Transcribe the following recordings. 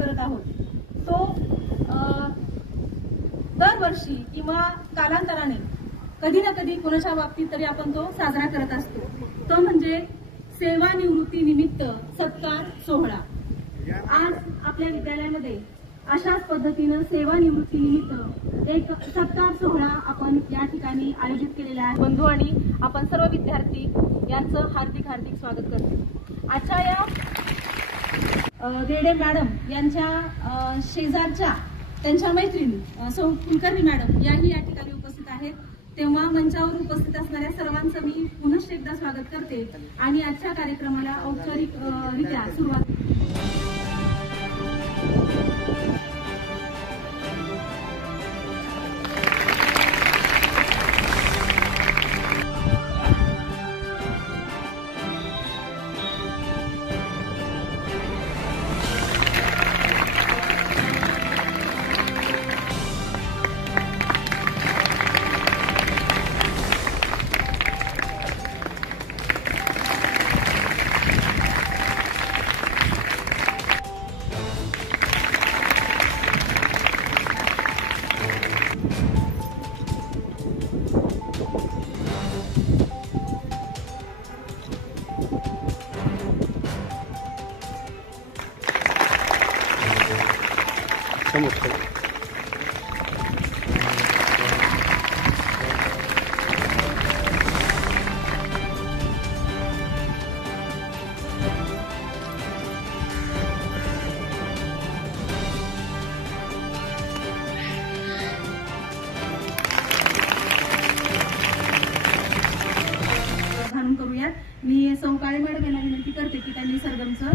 करत आहोत तो दरवर्षी किंवा कालांतराने कधी ना कधी कोणाच्या बाबतीत तरी आपण तो साजरा करत असतो। तो म्हणजे सेवानिवृत्ती निमित्त सत्कार सोहळा। आज आपल्या विद्यालयामध्ये अशाच पद्धतीनं सेवानिवृत्ती निमित्त एक सत्कार सोहळा आपण या ठिकाणी आयोजित केलेला आहे। बंधू आणि आपण सर्व विद्यार्थी यांचं हार्दिक हार्दिक स्वागत करतो। आजच्या या देडे मॅडम यांच्या शेजारच्या त्यांच्या मैत्रिणी सौ कुलकर्णी मॅडम याही या ठिकाणी उपस्थित आहेत। तेव्हा मंचावर उपस्थित असणाऱ्या सर्वांचं मी पुनश्च एकदा स्वागत करते आणि आजच्या कार्यक्रमाला औपचारिकरित्या सुरुवात। मी सौ काळे मॅडम यांना विनंती करते की त्यांनी सरगमचं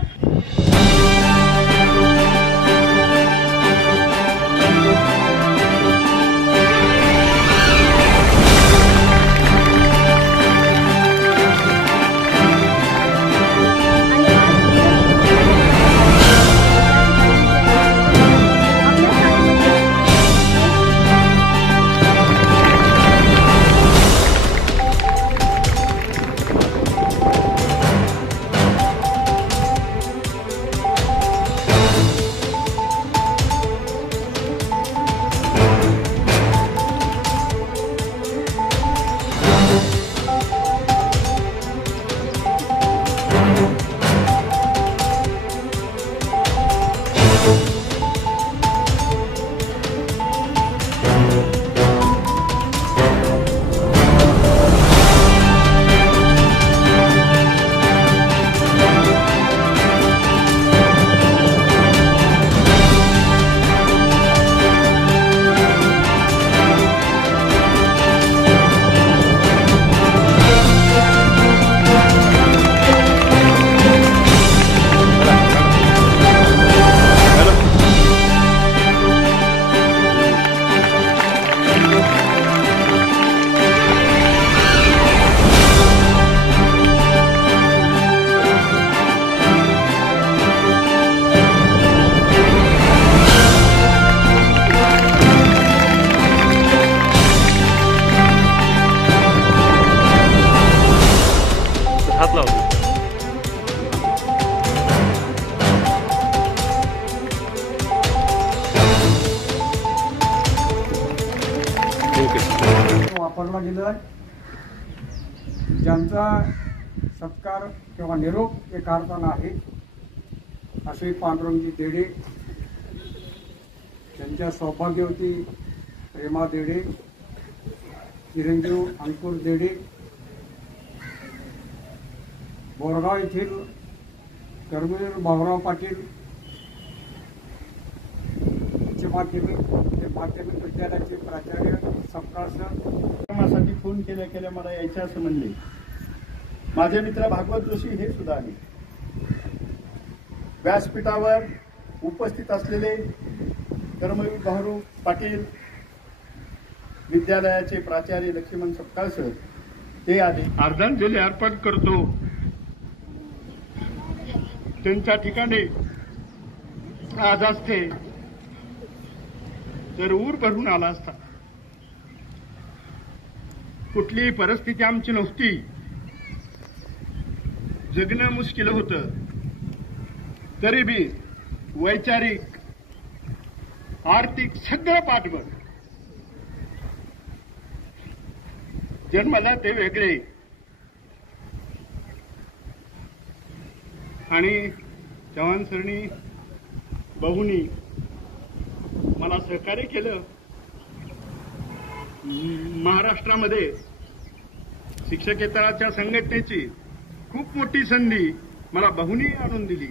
वापरला गेला। ज्यांचा सत्कार किंवा निरोप एकार्थानं आहे असे पांडुरंगजी देडे, त्यांच्या सौभाग्यवती प्रेमा देडे, चिरंजीव अंकुर देडे, बोरगाव येथील कर्मवीर भाऊराव पाटील माध्यमिक विद्यालयाचे प्राचार्य सपकाळ सर कार्यक्रमासाठी फोन केल्या मला यायचे असं म्हणले। माझे मित्र भागवत जोशी हे सुद्धा आले। व्यासपीठावर उपस्थित असलेले कर्मवीर भाऊराव पाटील विद्यालयाचे प्राचार्य लक्ष्मण सपकाळ सर ते आले। आदरांजली अर्पण करतो। त्यांच्या ठिकाणी आज असते तर ऊर भरून आला असता। कुठलीही परिस्थिती आमची नव्हती, जगणं मुश्किल होतं, तरी बी वैचारिक आर्थिक सगळं पाठबळ. जन्माला ते वेगळे आणि चव्हाण सरनी बहुनी मला सहकार्य केलं. महाराष्ट्रामध्ये शिक्षकेतराच्या संघटनेची खूप मोठी संधी मला बहुनी आणून दिली.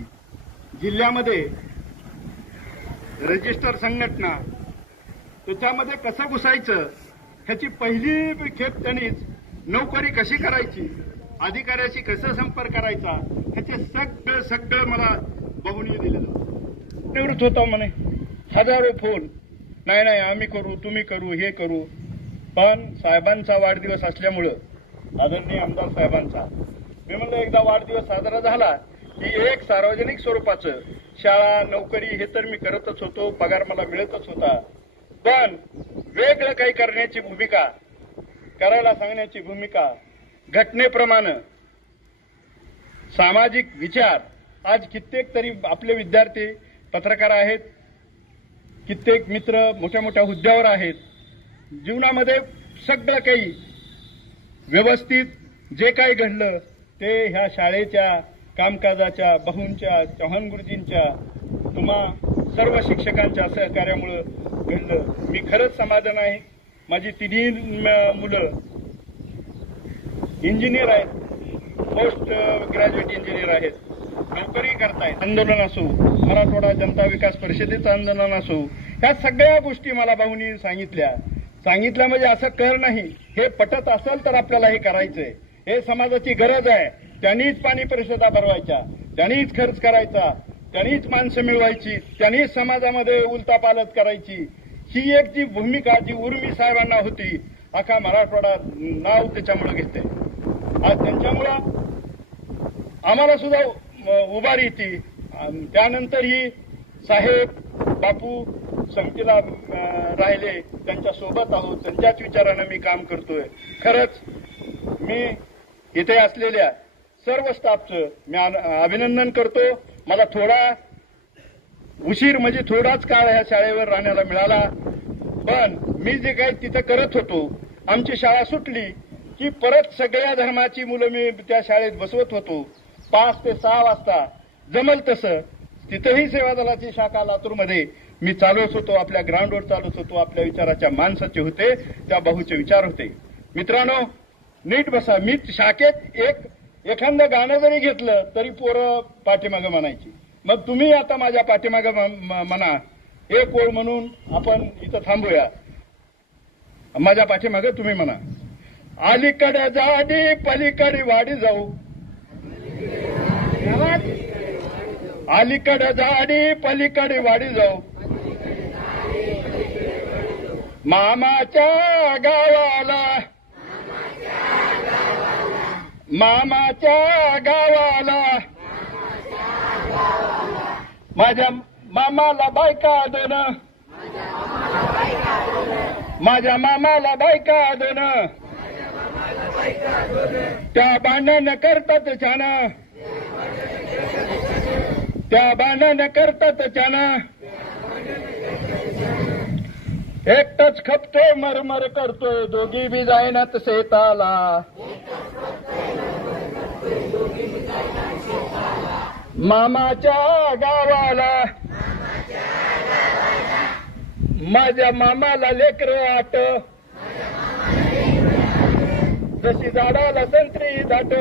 जिल्ह्यामध्ये रजिस्टर संघटना त्याच्यामध्ये कसं घुसायचं ह्याची पहिली खेप त्यांनीच, नोकरी कशी करायची, अधिकाऱ्याशी कसं संपर्क करायचा ह्याचे सगळं मला बहुनी दिलेलं. निवृत्त होता म्हणे, हजारो फोन, नाही आम्ही करू, तुम्ही करू, हे करू. पण साहेबांचा वाढदिवस असल्यामुळं, आदरणीय आमदार साहेबांचा, मी म्हणलं एकदा वाढदिवस साजरा झाला की एक सार्वजनिक स्वरूपाचं शाळा नोकरी हे तर मी करतच होतो, पगार मला मिळतच होता, पण वेगळं काही करण्याची भूमिका, करायला सांगण्याची भूमिका, घटनेप्रमाणे सामाजिक विचार. आज कित्येक तरी आपले विद्यार्थी पत्रकार आहेत, कित्येक मित्र मोठ्या मोठ्या हुद्द्यावर आहेत. जीवनामध्ये सगळं काही व्यवस्थित जे काही घडलं ते ह्या शाळेच्या कामकाजाच्या, बहुंच्या, चव्हाण गुरुजींच्या, तुम्हा सर्व शिक्षकांच्या सहकार्यामुळे घडलं. मी खरंच समाधान आहे. माझी तिन्ही मुलं इंजिनियर आहेत, पोस्ट ग्रॅज्युएट इंजिनियर आहेत, नोकरी करतायत. आंदोलन असो, मराठवाडा जनता विकास परिषदेचं आंदोलन असो, ह्या सगळ्या गोष्टी मला भाऊनी सांगितल्या म्हणजे असं कर नाही, हे पटत असेल तर आपल्याला हे करायचंय, हे समाजाची गरज आहे. त्यांनीच पाणी परिषदा भरवायच्या, त्यांनीच खर्च करायचा, त्यांनीच माणसं मिळवायची, त्यांनीच समाजामध्ये उलतापालत करायची. ही एक जी भूमिका जी उर्मी साहेबांना होती, अख्खा मराठवाडा नाव त्याच्यामुळे घेते. आज त्यांच्यामुळं आम्हाला सुद्धा उभारी येते. त्यानंतर ही साहेब बापू समितीला राहिले, त्यांच्या सोबत आहोत, त्यांच्याच विचारानं मी काम करतोय. खरंच मी इथे असलेल्या सर्व स्टाफचं मी अभिनंदन करतो. मला थोडा उशीर म्हणजे थोडाच काळ ह्या शाळेवर राहण्याला मिळाला, पण मी जे काही तिथं करत होतो, आमची शाळा सुटली की परत सगळ्या धर्माची मुलं मी त्या शाळेत बसवत होतो. 5 ते 6 वाजता जमल तसं तिथंही सेवा दलाची शाखा लातूरमध्ये मी चालवत होतो, आपल्या ग्राउंडवर चालवत होतो. आपल्या विचाराच्या माणसाचे होते, त्या बहुचे विचार होते. मित्रांनो, नीट बसा. मी शाखेत एखादं गाणं जरी घेतलं तरी पोरं पाठीमागं म्हणायची. मग तुम्ही आता माझ्या पाठीमागं म्हणा, एक ओळ म्हणून आपण इथं थांबूया. माझ्या पाठीमागं तुम्ही म्हणा, अलीकडे जाडी पलीकडे वाडी जाऊ, अलीकडे जाडी पलीकडे वाडी जाऊ, मामाच्या गावाला, मामाच्या गावाला, माझ्या मामाला बायका दोन, माझ्या मामाला बायका दोन, त्या भांडण करतात छान, त्या भांडण करतात छान, एकटाच खपतोय मरमर करतोय, दोघी बी जायनात शेताला, मामाच्या गावाला, माझ्या मामाला लेकरं आट, जशी झाडाला संत्री दाट,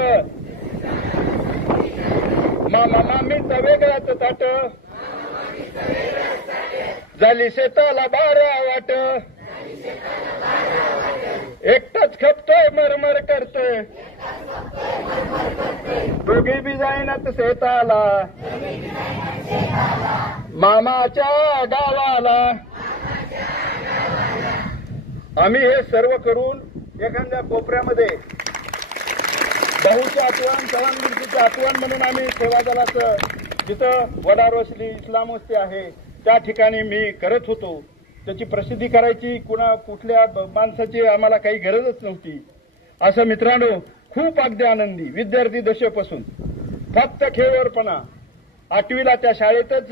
मामा मामीचा वेगळाच ताट, झाली शेताला 12 वाट, एकटाच खपतोय मरमर करतोय, दोघी बी जाईनात शेताला, मामाच्या गावाला. आम्ही हे सर्व करून एखाद्या कोपऱ्यामध्ये बहुची आठवण, चव्हाण गुरुजीची आठवण म्हणून आम्ही सेवा दलाचं जिथं वडारोसली इस्लाम वस्ती आहे त्या ठिकाणी मी करत होतो. त्याची प्रसिद्धी करायची कुठल्या माणसाची आम्हाला काही गरजच नव्हती. असं मित्रांनो, खूप अगदी आनंदी विद्यार्थी दशेपासून फक्त खेळवरपणा, 8वीला त्या शाळेतच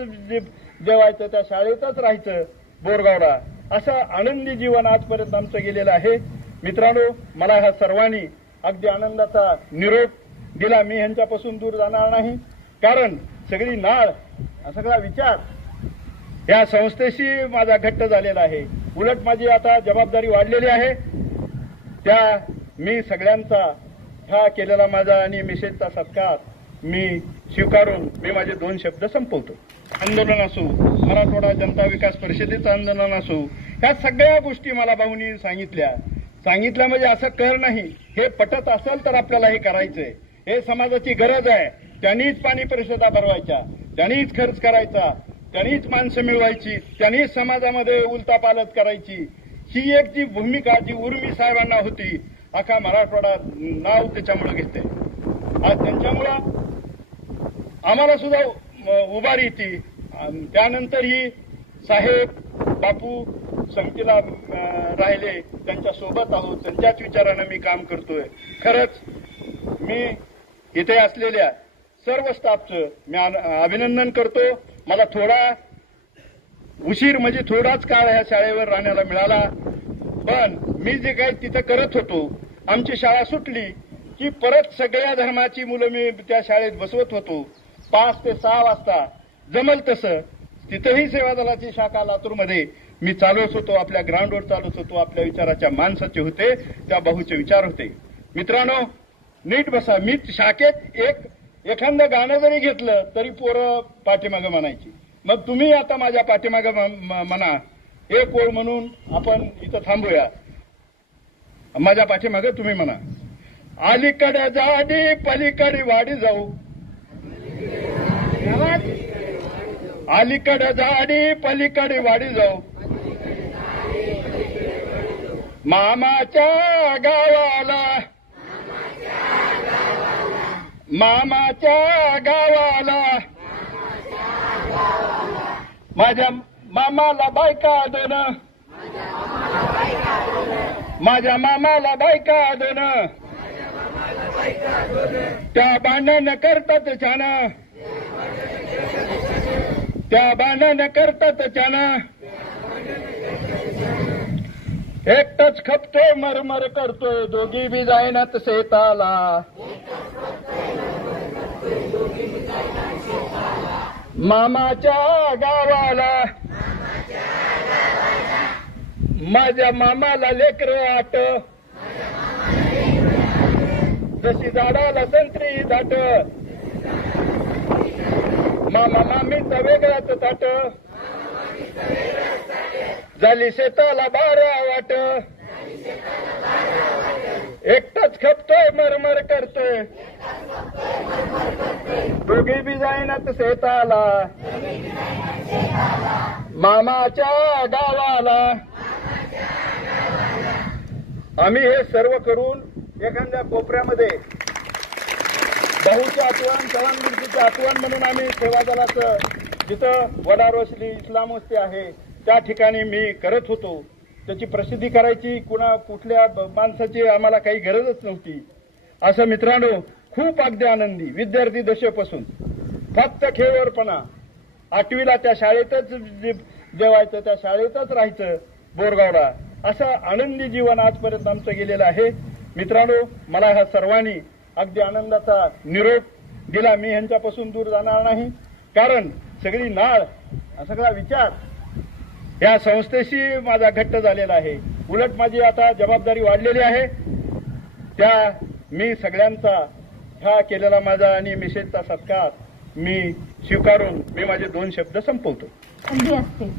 जेवायचं, त्या शाळेतच राहायचं, बोरगावला. असं आनंदी जीवन आजपर्यंत आमचं गेलेलं आहे. मित्रांनो, मला ह्या सर्वांनी अगदी आनंदाचा निरोप दिला. मी ह्यांच्यापासून दूर जाणार नाही, कारण सगळी नाळ, सगळा विचार या संस्थेशी माझा घट्ट झालेला आहे. उलट माझी आता जबाबदारी वाढलेली आहे. त्या मी सगळ्यांचा ह्या केलेला माझा आणि मिसेसचा सत्कार मी स्वीकारून मी माझे 2 शब्द संपवतो. आंदोलन असो, मराठवाडा जनता विकास परिषदेचं आंदोलन असो, ह्या सगळ्या गोष्टी मला भाऊनी सांगितल्या म्हणजे असं कर नाही, हे पटत असेल तर आपल्याला हे करायचंय, हे समाजाची गरज आहे. त्यांनीच पाणी परिषदा भरवायच्या, त्यांनीच खर्च करायचा, त्यांनीच माणसं मिळवायची, त्यांनीच समाजामध्ये उलतापालत करायची. ही एक जी भूमिका जी उर्मी साहेबांना होती, अख्खा मराठवाडा नाव त्याच्यामुळे घेते. आज त्यांच्यामुळं आम्हाला सुद्धा उभारी येते. त्यानंतर ही साहेब बापू संगतीला राहिले, त्यांच्या सोबत आहोत, त्यांच्याच विचारानं मी काम करतोय. खरंच मी इथे असलेल्या सर्व स्टाफचं मी अभिनंदन करतो. मला थोडा उशीर म्हणजे थोडाच काळ ह्या शाळेवर राहण्याला मिळाला, पण मी जे काही तिथं करत होतो, आमची शाळा सुटली की परत सगळ्या धर्माची मुलं मी त्या शाळेत बसवत होतो. 5 ते 6 वाजता जमल तसं तिथंही सेवा दलाची शाखा लातूरमध्ये मी चालवत होतो. आपल्या ग्राउंडवर चालवत होतो. आपल्या विचाराच्या माणसाचे होते, त्या भाऊचे विचार होते. मित्रांनो, नीट बसा. मी शाखेत एखादं गाणं जरी घेतलं तरी पोरं पाठीमागं म्हणायची. मग तुम्ही आता माझ्या पाठीमागं म्हणा, एक ओळ म्हणून आपण इथं थांबूया. माझ्या पाठीमागं तुम्ही म्हणा, अलीकडे जाडी पलीकडे वाडी जाऊ, अलीकडे जाडी पलीकडे वाडी जाऊ, मामाच्या गावाला, मामाच्या गावाला, माझ्या मामाला बायका दोन, माझ्या मामाला बायका दोन, त्या भांडण करतात छान, त्या भांडण करतात छान, एकटाच खपतोय मरमर करतोय, दोघी बी जायनात शेताला, मामाच्या गावाला, माझ्या मामाला लेकरं 8, जशी झाडाला संत्री दाट, मामा मामीचा वेगळाच ताट, झाली शेताला 12 वाट, एकटाच खपतोय मरमर करतोय, दोघी बी जाईनात शेताला, मामाच्या गावाला. आम्ही हे सर्व करून एखाद्या कोपऱ्यामध्ये भाऊची आठवण, चव्हाणगिरची आठवण म्हणून आम्ही सेवा दलाचं जिथं वडारोसली इस्लाम वस्ती आहे त्या ठिकाणी मी करत होतो. त्याची प्रसिद्धी करायची कुठल्या माणसाची आम्हाला काही गरजच नव्हती. असं मित्रांनो, खूप अगदी आनंदी विद्यार्थी दशेपासून फक्त खेळवरपणा, 8वीला त्या शाळेतच जेवायचं, त्या शाळेतच राहायचं बोरगावला. असं आनंदी जीवन आजपर्यंत आमचं गेलेलं आहे. मित्रांनो, मला ह्या सर्वांनी अगदी आनंदाचा निरोप दिला. मी ह्यांच्यापासून दूर जाणार नाही, कारण सगळी नाळ, सगळा विचार या संस्थेशी माझा घट्ट झालेला आहे. उलट माझी आता जबाबदारी वाढलेली आहे. त्या मी सगळ्यांचा ह्या केलेला माझा आणि मिसेसचा सत्कार मी स्वीकारून मी माझे 2 शब्द संपवतो. संधी असते.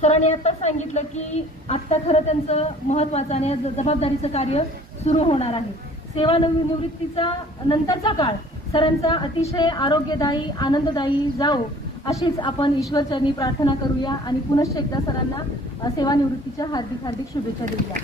सरांनी आता सांगितलं की आता खरं त्यांचं महत्वाचं आणि जबाबदारीचं कार्य सुरू होणार आहे. सेवानिवृत्तीचा नंतरचा काळ सरांचा अतिशय आरोग्यदायी, आनंददायी जाओ अशीच आपण ईश्वरचरणी प्रार्थना करूया आणि पुनश्च एकदा सरांना सेवानिवृत्तीच्या हार्दिक हार्दिक शुभेच्छा देऊया.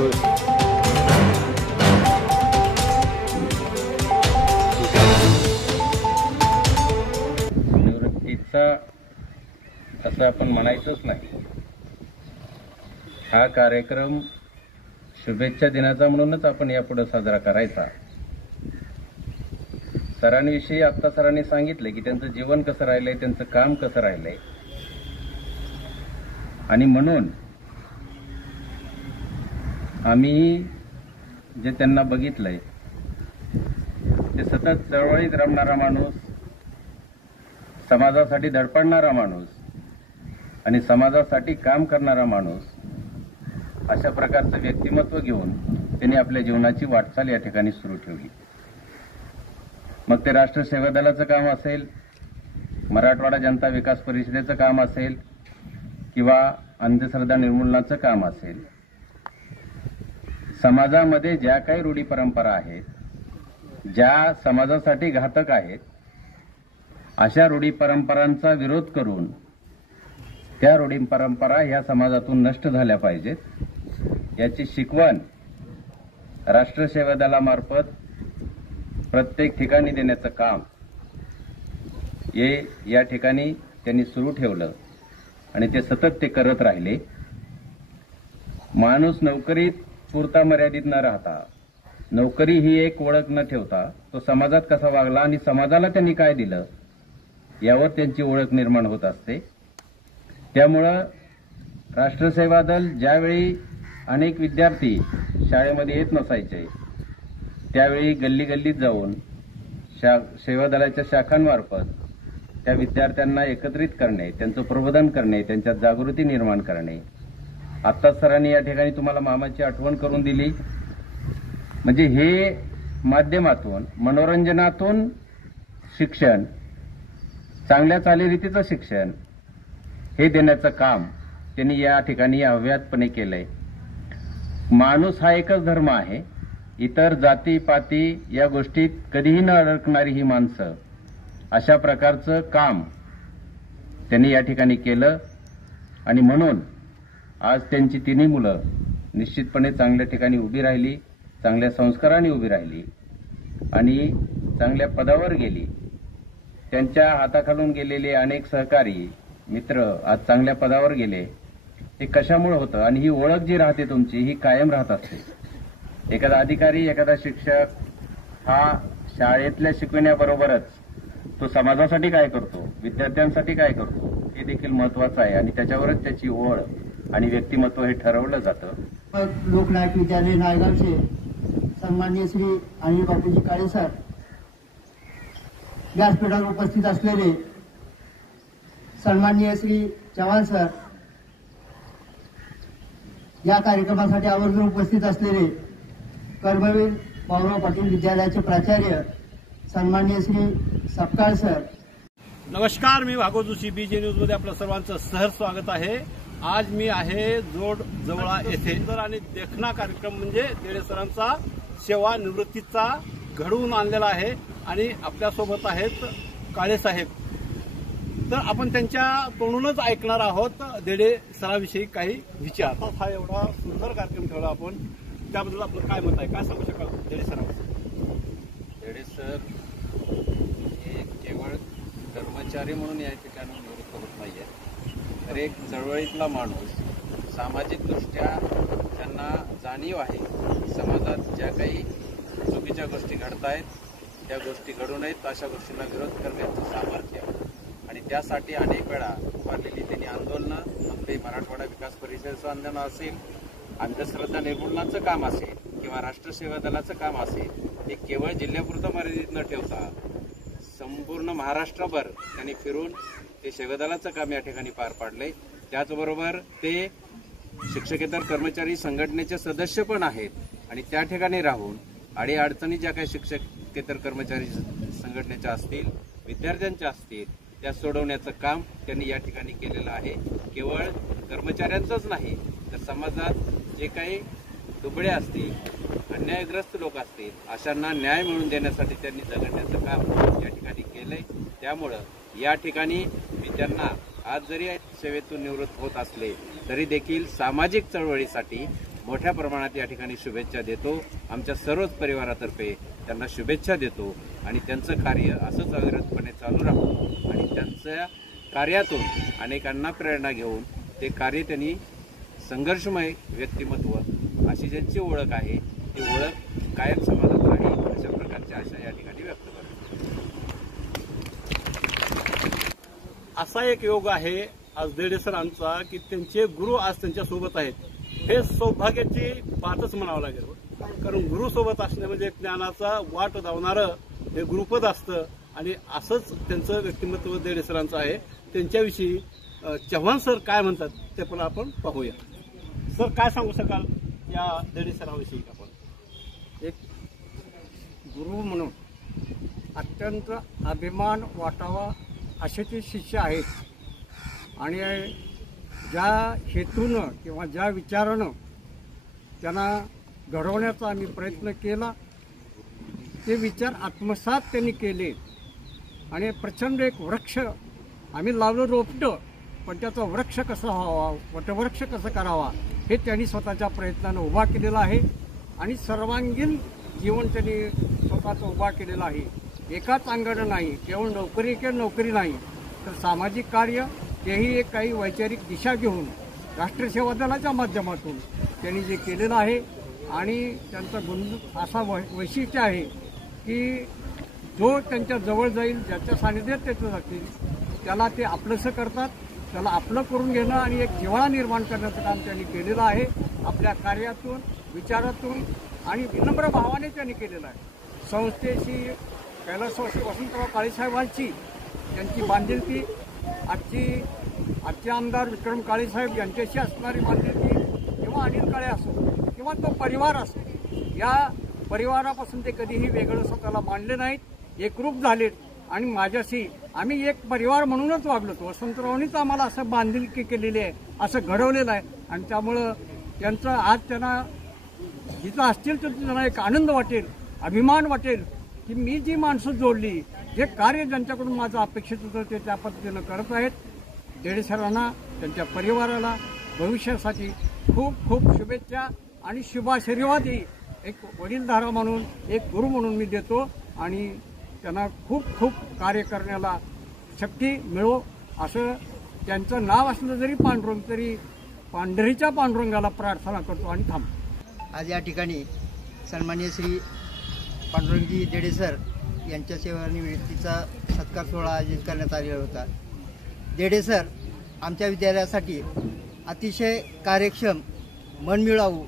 Gracias. असं आपण म्हणायचंच नाही. हा कार्यक्रम शुभेच्छा दिनाचा म्हणूनच आपण यापुढे साजरा करायचा. सरांविषयी आत्ता सरांनी सांगितलं की त्यांचं जीवन कसं राहिलंय, त्यांचं काम कसं राहिलंय, आणि म्हणून आम्ही जे त्यांना बघितलंय ते सतत चळवळीत रमणारा माणूस, समाजासाठी धडपडणारा माणूस आणि समाजासाठी काम करणारा माणूस, अशा प्रकारचं व्यक्तिमत्व घेऊन त्यांनी आपल्या जीवनाची वाटचाल या ठिकाणी सुरू ठेवली. मग ते राष्ट्र सेवा दलाचं काम असेल, मराठवाडा जनता विकास परिषदेचं काम असेल किंवा अंधश्रद्धा निर्मूलनाचं काम असेल, समाजामध्ये ज्या काही रूढी परंपरा आहेत, ज्या समाजासाठी घातक आहेत, अशा रूढी परंपरांचा विरोध करून त्या रूढी परंपरा ह्या समाजातून नष्ट झाल्या पाहिजेत, याची शिकवण राष्ट्र सेवा दलामार्फत प्रत्येक ठिकाणी देण्याचं काम या ठिकाणी त्यांनी सुरू ठेवलं आणि ते सतत ते करत राहिले. माणूस नोकरीत पुरता मर्यादित न राहता, नोकरी ही एक ओळख न ठेवता, तो समाजात कसा वागला आणि समाजाला त्यांनी काय दिलं यावर त्यांची ओळख निर्माण होत असते. त्यामुळं राष्ट्रसेवा दल ज्यावेळी अनेक विद्यार्थी शाळेमध्ये येत नसायचे, त्यावेळी गल्ली गल्लीत जाऊन सेवा दलाच्या शाखांमार्फत त्या विद्यार्थ्यांना एकत्रित करणे, त्यांचं प्रबोधन करणे, त्यांच्यात जागृती निर्माण करणे. आत्ताच सरांनी या ठिकाणी तुम्हाला मामाची आठवण करून दिली. म्हणजे हे माध्यमातून, मनोरंजनातून शिक्षण, चांगल्या चालीरीतीचं शिक्षण हे देण्याचं काम त्यांनी या ठिकाणी अव्याहतपणे केलंय. माणूस हा एकच धर्म आहे. इतर जाती पाती या गोष्टीत कधीही न अडकणारी ही माणसं, अशा प्रकारचं काम त्यांनी या ठिकाणी केलं आणि म्हणून आज त्यांची तिन्ही मुलं निश्चितपणे चांगल्या ठिकाणी उभी राहिली, चांगल्या संस्काराने उभी राहिली आणि चांगल्या पदावर गेली. त्यांच्या हाताखालून गेलेले अनेक सहकारी मित्र आज चांगल्या पदावर गेले. हे कशामुळे होतं? आणि ही ओळख जी राहते तुमची, ही कायम राहत असते. एखादा अधिकारी, एखादा शिक्षक हा शाळेतल्या शिकवण्याबरोबरच तो समाजासाठी काय करतो, विद्यार्थ्यांसाठी काय करतो, हे देखील महत्वाचं आहे आणि त्याच्यावरच त्याची ओळ आणि व्यक्तिमत्व हे ठरवलं जातं. लोकनायक विद्यालय नायगावचे सन्माननीय श्री अनिल बापूजी काळे सर, व्यासपीठावर उपस्थित असलेले सन्माननीय श्री चव्हाण सर, या कार्यक्रमासाठी आवर्जून उपस्थित असलेले कर्मवीर भाऊराव पाटील विद्यालयाचे प्राचार्य सन्माननीय श्री सपकाळ सर. नमस्कार, मी भागवत जोशी, बीजे न्यूज मध्ये आपलं सर्वांचं सहर्ष स्वागत आहे. आज मी आहे जोड जवळा येथे आणि देखना कार्यक्रम म्हणजे देडे सरांचा सेवा निवृत्तीचा घडवून आणलेला आहे आणि आपल्यासोबत आहेत काळे साहेब. तर आपण त्यांच्या तोंडूनच ऐकणार आहोत देडे सराविषयी काही विचार. हा एवढा सुंदर कार्यक्रम ठेवला आपण, त्याबद्दल आपलं काय मत आहे, काय सांगू शकाल देडे सरांचं? देडे सर हे केवळ कर्मचारी म्हणून या ठिकाणी निवृत्त होत नाहीये, तर एक चळवळीतला माणूस, सामाजिकदृष्ट्या त्यांना जाणीव आहे समाजात ज्या काही चुकीच्या गोष्टी घडतायत त्या गोष्टी घडू नयेत, अशा गोष्टींना विरोध करण्याचं सामर्थ्य आणि त्यासाठी अनेक वेळा उभारलेली त्यांनी आंदोलनं, आपले मराठवाडा विकास परिषदेचं आंदोलन असेल, अंधश्रद्धा निर्मूलनाचं काम असेल किंवा राष्ट्र सेवा दलाचं काम असेल, हे केवळ जिल्ह्यापुरतं मर्यादित न ठेवता संपूर्ण महाराष्ट्रभर त्यांनी फिरून ते सेवा दलाचं काम या ठिकाणी पार पाडलंय. त्याचबरोबर ते शिक्षकेतर कर्मचारी संघटनेचे सदस्य पण आहेत आणि त्या ठिकाणी राहून अडीअडचणी ज्या काही शिक्षकेतर कर्मचारी संघटनेच्या असतील, विद्यार्थ्यांच्या असतील, त्या सोडवण्याचं काम त्यांनी या ठिकाणी केलेलं आहे. केवळ कर्मचाऱ्यांचंच नाही तर समाजात जे काही दुबळे असतील, अन्यायग्रस्त लोक असतील, अशांना न्याय मिळवून देण्यासाठी त्यांनी झगडण्याचं काम या ठिकाणी केलंय. त्यामुळं या ठिकाणी मी त्यांना आज जरी सेवेतून निवृत्त होत असले तरी देखील सामाजिक चळवळीसाठी मोठ्या प्रमाणात या ठिकाणी शुभेच्छा देतो. आमच्या सर्वच परिवारातर्फे त्यांना शुभेच्छा देतो आणि त्यांचं कार्य असंच अविरतपणे चालू राहू आणि त्यांच्या कार्यातून अनेकांना प्रेरणा घेऊन ते कार्य त्यांनी संघर्षमय व्यक्तिमत्व अशी ज्यांची ओळख आहे ती ओळख कायम समाजात राहील अशा प्रकारच्या आशा या ठिकाणी व्यक्त करतो. असा एक योग आहे आज देडे सरांचा की त्यांचे गुरु आज त्यांच्या सोबत आहेत. हे सौभाग्याची बातच म्हणावं लागेल, कारण गुरु सोबत असणे म्हणजे ज्ञानाचा वाट धावणारं हे गुरुपद असतं. आणि असंच त्यांचं व्यक्तिमत्व देडे सरांचं आहे. त्यांच्याविषयी चव्हाण सर काय म्हणतात ते पण आपण पाहूया. सर, काय सांगू शकाल या देडे सरांविषयी? आपण एक गुरु म्हणून अत्यंत अभिमान वाटावा असे ते शिष्य आहेत. आणि ज्या हेतूनं किंवा ज्या विचारानं त्यांना घडवण्याचा आम्ही प्रयत्न केला ते विचार आत्मसात त्यांनी केले. आणि प्रचंड एक वृक्ष आम्ही लावलं रोपटं, पण त्याचा वृक्ष कसा व्हावा, वटवृक्ष कसं करावा हे त्यांनी स्वतःच्या प्रयत्नानं उभा केलेला आहे. आणि सर्वांगीण जीवन त्यांनी स्वतःचं उभा केलेलं आहे. एकाच अंगानं नाही, केवळ नोकरी नाही, तर सामाजिक कार्य तेही एक काही वैचारिक दिशा घेऊन राष्ट्रसेवा दलाच्या माध्यमातून त्यांनी जे केलेलं आहे. आणि त्यांचा गुण असा वैशिष्ट्य आहे की जो त्यांच्या जवळ जाईल, ज्याच्या सानिध्यात त्याचं जातील, त्याला ते आपलंसं करतात, त्याला आपलं करून घेणं आणि एक जिव्हाळा निर्माण करण्याचं काम त्यांनी केलेलं आहे. आपल्या कार्यातून, विचारातून आणि विनम्र भावाने त्यांनी केलेलं आहे. संस्थेशी कैलासवासी वसंतराव काळेसाहेबांची त्यांची बांधिलकी, आजचे आमदार विक्रम काळेसाहेब यांच्याशी असणारी बांधिलकी, किंवा अनिल काळे असो किंवा तो परिवार असो, या परिवारापासून ते कधीही वेगळं स्वतःला मानले नाहीत, एकरूप झालेत. आणि माझ्याशी आम्ही एक परिवार म्हणूनच वागलो. वसंतरावांनीच आम्हाला असं बांधिलकी केलेली आहे, असं घडवलेलं आहे. आणि त्यामुळं त्यांचं आज त्यांना जिथं असतील तर त्यांना एक आनंद वाटेल, अभिमान वाटेल की मी जी माणसं जोडली, जे कार्य ज्यांच्याकडून माझं अपेक्षित होतं ते त्या पद्धतीनं करत आहेत. देडे सरांना, त्यांच्या परिवाराला भविष्यासाठी खूप खूप शुभेच्छा आणि शुभाशीर्वादही एक वडीलधारा म्हणून, एक गुरु म्हणून मी देतो. आणि त्यांना खूप खूप कार्य करण्याला शक्ती मिळो असं त्यांचं नाव असलं जरी पांडुरंग, तरी पांढरीच्या पांडुरंगाला प्रार्थना करतो आणि थांबतो. आज या ठिकाणी सन्माननीय श्री पांडुरंगजी देडे सर यांच्या सेवानिवृत्तीचा सत्कार सोहळा आयोजित करण्यात आलेला होता. देडे सर आमच्या विद्यालयासाठी अतिशय कार्यक्षम, मनमिळावू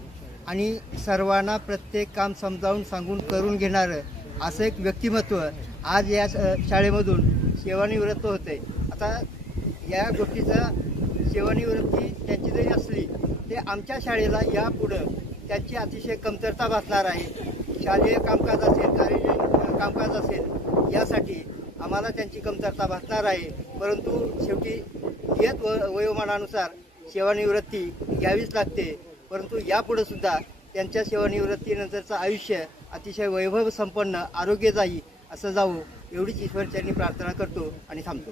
आणि सर्वांना प्रत्येक काम समजावून सांगून करून घेणारं असं एक व्यक्तिमत्व आज या शाळेमधून सेवानिवृत्त होते. आता या गोष्टीचा सेवानिवृत्ती त्यांची जरी असली ते आमच्या शाळेला यापुढं त्यांची अतिशय कमतरता भासणार आहे. शालेय कामकाज असेल, कार्यक्रम कामकाज असेल, यासाठी आम्हाला त्यांची कमतरता भासणार आहे. परंतु शेवटी नियत वयोमानानुसार सेवानिवृत्ती घ्यावीच लागते. परंतु यापुढे सुद्धा त्यांच्या सेवानिवृत्तीनंतरचं आयुष्य अतिशय वैभव संपन्न, आरोग्यदायी असं जावो एवढीच ईश्वरचरणी प्रार्थना करतो आणि थांबतो.